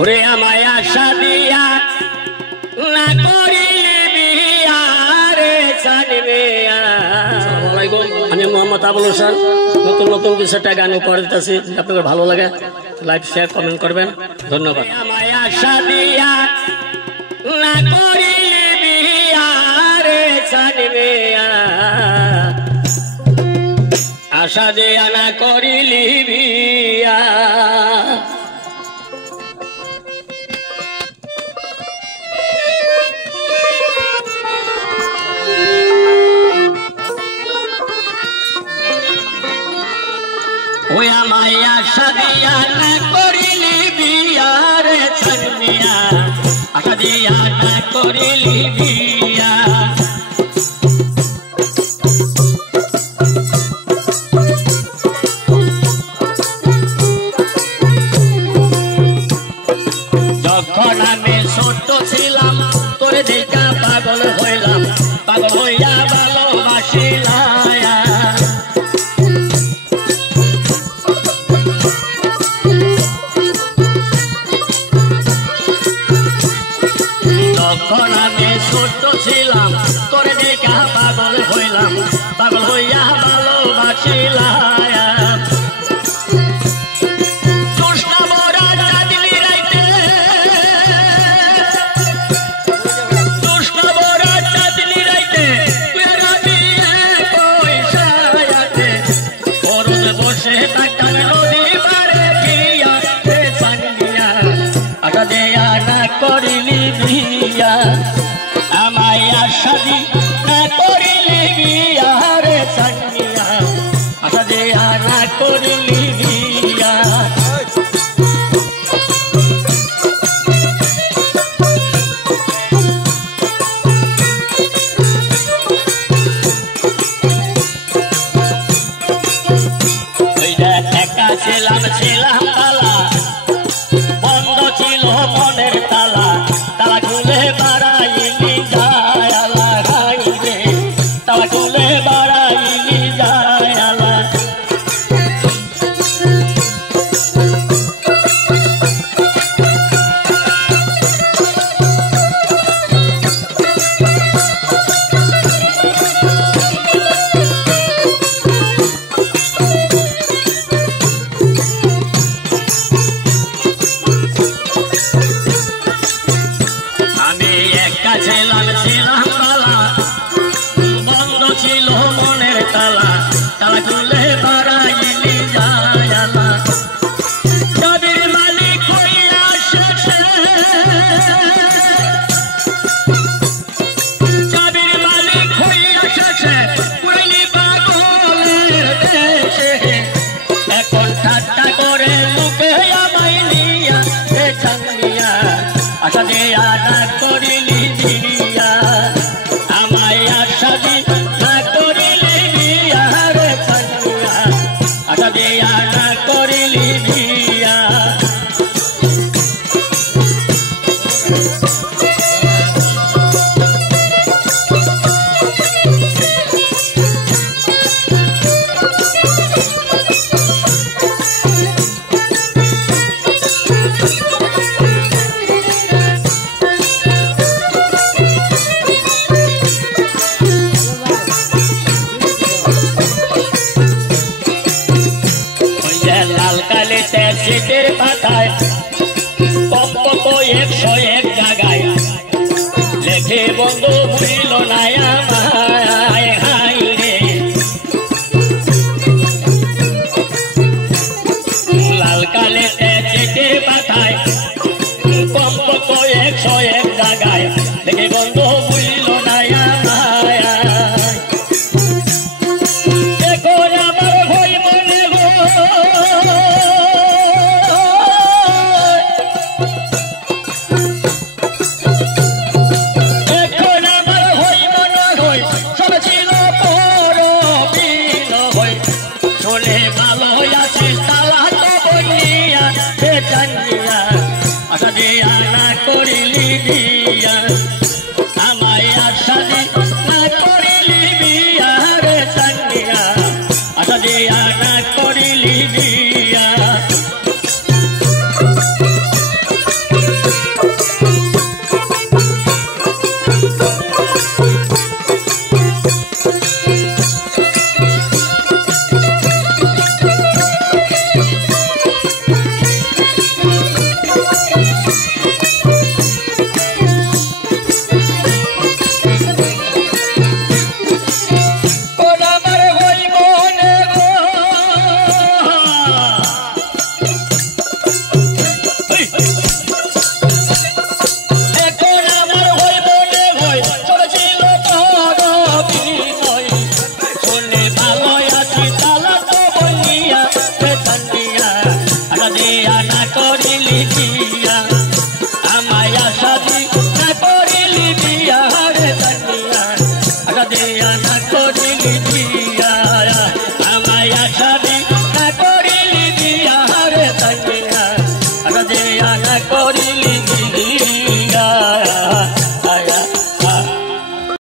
ওরে আমায় আশা দিয়া না করিলে বিয়া রে জানবে। আসসালামু আলাইকুম, আমি মোহাম্মদ আবুল হোসেন। নতুন নতুন কিছু একটা গান উপহার দিতেছি, আপনাদের ভালো লাগে লাইক শেয়ার কমেন্ট করবেন, ধন্যবাদ। আমায় আশা দিয়া না করিলে বিয়া রে জানবে, আশা দিয়া না করিলি বিয়া। ওই আমায় আশা দিয়া না করিলি বিয়া রে ছানমিয়া, আশা দিয়া না করিলি বিয়া। যখন আমি ছোট ছিলাম তোরে দেখা পাগল হইলাম, পাগল হইয়া ভালোবাসিলাম। যখন আমি ছোট ছিলাম তোরে দেখা পাগল হইলাম, পাগল হইয়া ভালোবাসিলাম। করিলি বিয়া আমায় আশা দি না করিলি বিয়া রে ছানমিয়া, আশা দিয়া না করিলি বিয়া। একা ছিলাম ছিলাম তালা, বন্ধ ছিল মনের তালা, তালা খুলে বাড়াইলি যায় আলা রে, তালা খুলে বাড়াইলি যায় আলা। ছিলাম ছিলাম বালা, বন্ধ ছিল মনের তালা, তালা খুলে বাড়াইলি যায় আলা। চাবির মালিক হইয়া শেষে, চাবির মালিক হইয়া শেষে পুরাইলি পাগলের দেশে। এখন ঠাট্টা করে মুখে আমায় নিয়া রে ছানমিয়া, আশা দিয়া না করিলি বিয়া আমায় আশা দি না করিলি বিয়া রে ছানমিয়া, আশা দিয়া না করিলি বিয়া। লাল কালিতে চিঠির পাতায় কত 101 জায়গায় লেখে বন্ধু ভুলিল না আমায়, হাই রে। লাল কালিতে চিঠির পাতায় কত 101 জায়গায় লেখে বন্ধু ভুলিল না আমায়। এখন আমার ভয় মনে আশা দিয়া না করিলি বিয়া আমায়, আশা দি না করিলি বিয়া রে ছানমিয়া, আশা দিয়া না করিলি বিয়া। করিলি